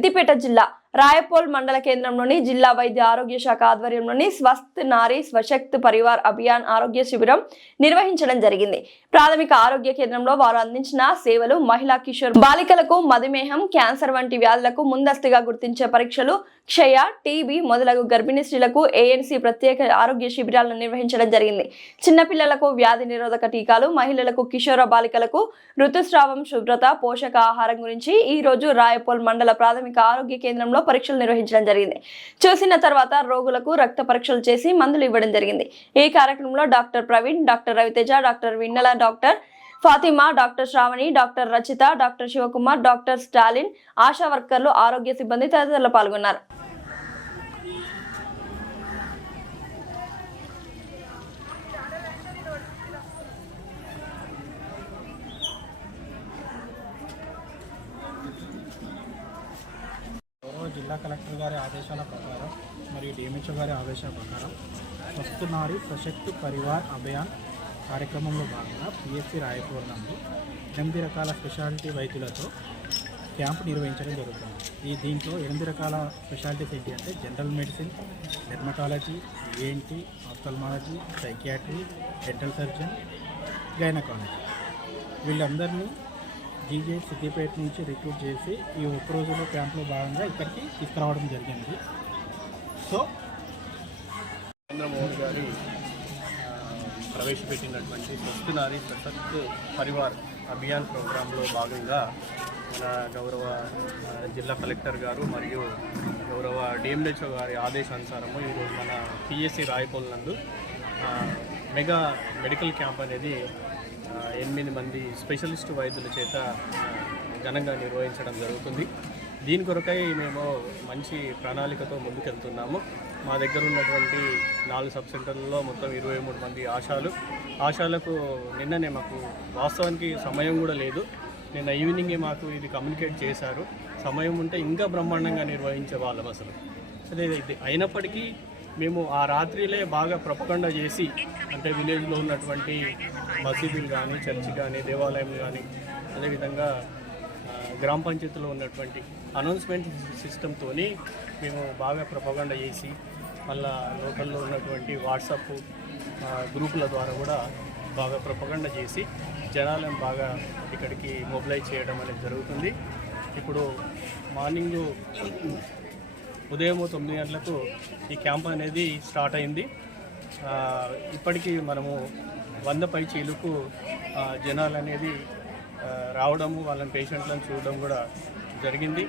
సిద్దిపేట జిల్లా రాయపోల్ మండల కేంద్రంలోని జిల్లా వైద్య ఆరోగ్య శాఖ ఆధ్వర్యంలోని స్వస్థ్ నారీ స్వశక్త్ పరివార్ అభియాన్ ఆరోగ్య శిబిరం నిర్వహించడం జరిగింది. ప్రాథమిక ఆరోగ్య కేంద్రంలో వారు అందించిన సేవలు మహిళా కిషోర్ బాలికలకు మధుమేహం క్యాన్సర్ వంటి వ్యాధులకు ముందస్తుగా గుర్తించే పరీక్షలు క్షయ టీబీ మొదలగు గర్భిణీ స్త్రీలకు ఏఎన్సీ ప్రత్యేక ఆరోగ్య శిబిరాలను నిర్వహించడం జరిగింది. చిన్నపిల్లలకు వ్యాధి నిరోధక టీకాలు మహిళలకు కిషోర బాలికలకు ఋతుస్రావం శుభ్రత పోషక ఆహారం గురించి ఈ రోజు రాయపోల్ మండల ప్రాథమిక ఆరోగ్య కేంద్రంలో పరీక్షలు నిర్వహించడం జరిగింది. చూసిన తర్వాత రోగులకు రక్త పరీక్షలు చేసి మందులు ఇవ్వడం జరిగింది. ఈ కార్యక్రమంలో doctor Praveen doctor Raviteja doctor Vinnala doctor Fatima doctor Sravani doctor Rachitha doctor Shivakumar doctor Stalin ASHA వర్కర్లు ఆరోగ్య సిబ్బంది తదితరులు పాల్గొన్నారు. జిల్లా కలెక్టర్ గారి ఆదేశాల ప్రకారం మరియు డిఎంహెచ్ఓ గారి ఆదేశాల ప్రకారం స్వస్థ నారి సశక్తి పరివార్ అభియాన్ కార్యక్రమంలో భాగంగా పిఎస్సి రాయపూర్ నందు ఎనిమిది రకాల స్పెషాలిటీ వైద్యులతో క్యాంప్ నిర్వహించడం జరుగుతుంది. ఈ దీంట్లో ఎనిమిది రకాల స్పెషాలిటీస్ ఏంటి అంటే general medicine dermatology ENT ophthalmology psychiatry dental surgeon gynaecology వీళ్ళందరినీ జీజే సిద్దిపేట నుంచి రిక్రూట్ చేసి ఈ ఒక్క రోజులో క్యాంప్లో భాగంగా ఇక్కడికి తీసుకురావడం జరిగింది. సో నరేంద్ర మోడీ గారి ప్రవేశపెట్టినటువంటి స్వస్తి నారీ సశక్త్ పరివార్ అభియాన్ ప్రోగ్రాంలో భాగంగా మన గౌరవ జిల్లా కలెక్టర్ గారు మరియు గౌరవ డిఎండిహెచ్ఓ గారి ఆదేశానుసారము ఈరోజు మన పిఎస్సి రాయపోల్ నందు మెగా మెడికల్ క్యాంప్ అనేది ఎనిమిది మంది స్పెషలిస్ట్ వైద్యుల చేత ఘనంగా నిర్వహించడం జరుగుతుంది. దీని కొరకై మేము మంచి ప్రణాళికతో ముందుకెళ్తున్నాము. మా దగ్గర ఉన్నటువంటి నాలుగు సబ్ సెంటర్లలో మొత్తం ఇరవై మూడు మంది ఆశాలు. ఆశాలకు నిన్ననే మాకు వాస్తవానికి సమయం కూడా లేదు. నిన్న ఈవినింగే మాకు ఇది కమ్యూనికేట్ చేశారు. సమయం ఉంటే ఇంకా బ్రహ్మాండంగా నిర్వహించే వాళ్ళం అసలు. అదే ఇది అయినప్పటికీ మేము ఆ రాత్రిలే బాగా ప్రపకండ చేసి అంటే విలేజ్లో ఉన్నటువంటి మసీదులు కానీ చర్చి కానీ దేవాలయం కానీ అదేవిధంగా గ్రామ పంచాయతీలో ఉన్నటువంటి అనౌన్స్మెంట్ సిస్టమ్తో మేము బాగా ప్రపగండ చేసి మళ్ళా లోకల్లో ఉన్నటువంటి వాట్సాప్ గ్రూపుల ద్వారా కూడా బాగా ప్రపగండ చేసి జనాలను బాగా ఇక్కడికి మొబిలైజ్ చేయడం అనేది జరుగుతుంది. ఇప్పుడు మార్నింగ్ ఉదయం తొమ్మిది గంటలకు ఈ క్యాంప్ అనేది స్టార్ట్ అయింది. ఇప్పటికీ మనము వంద పై చీలకు జనాలు అనేది రావడము వాళ్ళని పేషెంట్లను చూడడం కూడా జరిగింది.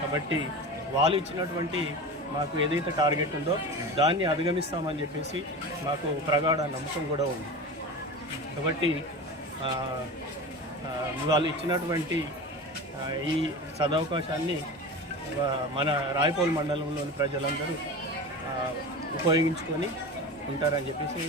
కాబట్టి వాళ్ళు ఇచ్చినటువంటి మాకు ఏదైతే టార్గెట్ ఉందో దాన్ని అధిగమిస్తామని చెప్పేసి మాకు ప్రగాఢ నమ్మకం కూడా ఉంది. కాబట్టి వాళ్ళు ఇచ్చినటువంటి ఈ సదవకాశాన్ని మన రాయపోల్ మండలంలోని ప్రజలందరూ ఉపయోగించుకొని ఉంటారని చెప్పేసి